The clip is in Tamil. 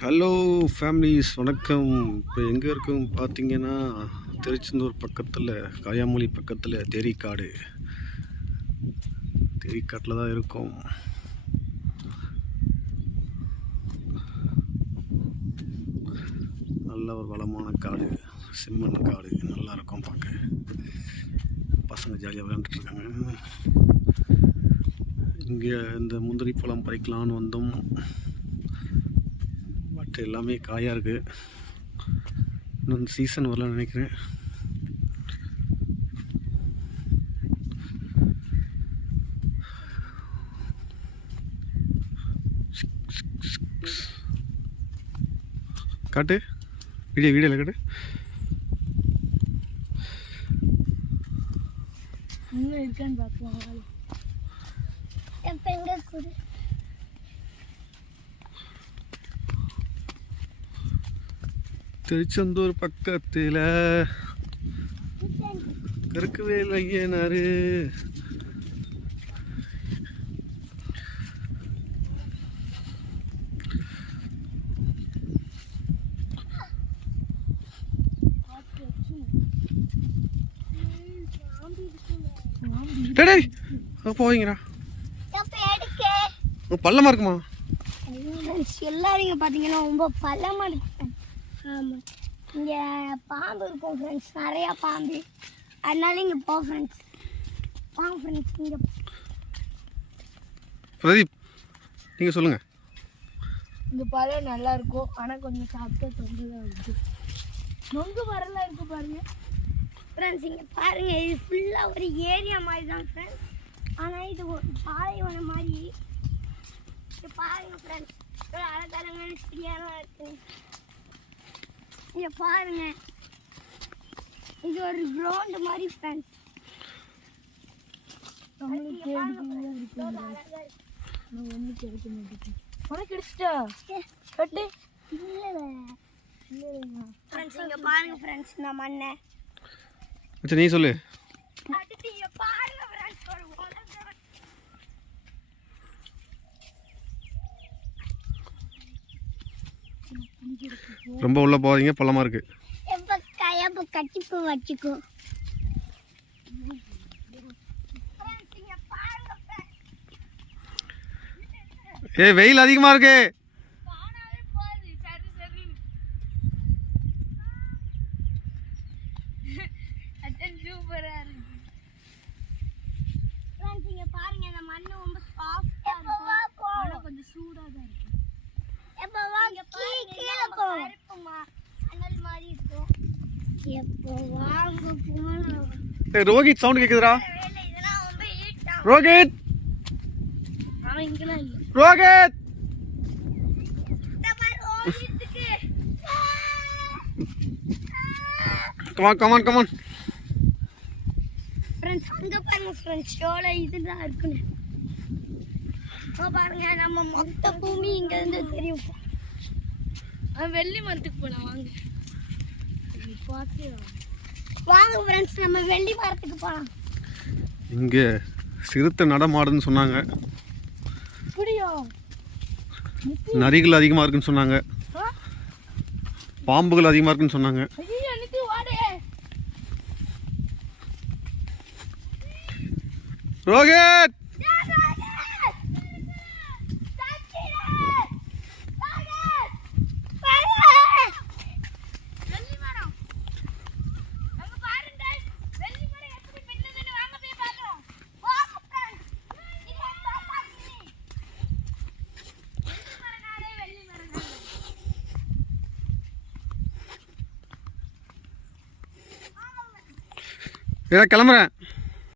ஹலோ ஃபேமிலிஸ், வணக்கம். இப்போ எங்கே இருக்கும் பார்த்தீங்கன்னா, திருச்செந்தூர் பக்கத்தில் காயாமொழி பக்கத்தில் தேரிக்காட்டில் தான் இருக்கோம். நல்ல ஒரு வளமான காடு, செம்மண் காடு, நல்லா இருக்கும் பார்க்க. பசங்க ஜாலியாக விளையாண்டுட்ருக்காங்க. இங்கே இந்த முந்திரி பழம் பறிக்கலான்னு வந்தோம். பட் எல்லாமே காயாக இருக்குது. இன்னும் சீசன் வரலான்னு நினைக்கிறேன். காட்டு வீடியோவில் காட்டு. இன்னும் இருக்கான்னு பார்க்கலாம். திருச்செந்தூர் பக்கத்தில் கருக்குவேல் ஐயனாரு. போவீங்கடா, பள்ளமா இருக்குமா? எல்லாரும் பார்த்தீங்கன்னா ரொம்ப பள்ளமா இருக்கு. ஆமாம், இங்கே பாம்பு இருக்கும் ஃப்ரெண்ட்ஸ், நிறையா பாம்பு. அதனால இங்கே போ ஃப்ரெண்ட்ஸ், வாங்க ஃப்ரெண்ட்ஸ். இங்கே பிரதீப், நீங்கள் சொல்லுங்கள். இந்த பழம் நல்லா இருக்கும், ஆனால் கொஞ்சம் சாப்பிட்டா தொங்கு தான் இருக்குது. நொங்கு மரம்லாம் இருக்குது பாருங்கள் ஃப்ரெண்ட்ஸ். இங்கே பாருங்கள், இது ஃபுல்லாக ஒரு ஏரியா மாதிரி தான் ஃப்ரெண்ட்ஸ். ஆனால் இது ஒரு பாலைவனம் மாதிரி. இது பாருங்கள் ஃப்ரெண்ட்ஸ், அழகழகான செடியெல்லாம் இருக்குது. இங்கே பாருங்க, இது ஒரு கிரவுண்ட் மாதிரி ஃப்ரெண்ட்ஸ். உனக்கு கிடைச்சிட்டா கட்டு இல்லை ஃப்ரெண்ட்ஸ். இங்கே பாருங்க ஃப்ரெண்ட்ஸ், இந்த மண்ணை நீ சொல்லு. இங்கே பாருங்க ஃப்ரெண்ட்ஸ், ஒரு ரொம்ப உள்ள போகாதீங்க, பள்ளமா இருக்கு. கட்டிப்பு வச்சுக்கோ. வெயில் அதிகமா இருக்கு. பாருங்க, இந்த மண்ணு ரொம்ப சாஃப்டா இருக்கு, கொஞ்சம் சூடா தான் இருக்கு. ரோஹித் சவுண்ட் கேக்குதுடா. Rohit, Rohit, come on come on. Friends, அங்க பாருங்க ஃப்ரெண்ட்ஸ், ஷோல இதுதான் இருக்குன்னு பாருங்க. நம்ம மொத்த பூமி இங்க இருந்து தெரியும். வெள்ளி மரத்துக்கு போலாம், வாங்க வாங்க ஃப்ரெண்ட்ஸ், நம்ம வெள்ளி மரத்துக்கு போலாம். இங்க சிறுத்தை நடமாடுன்னு சொன்னாங்க. நரிகள் அதிகமா இருக்குன்னு சொன்னாங்க, பாம்புகள் அதிகமா இருக்குன்னு சொன்னாங்க. ரோஹித், கிளம்புறேன்.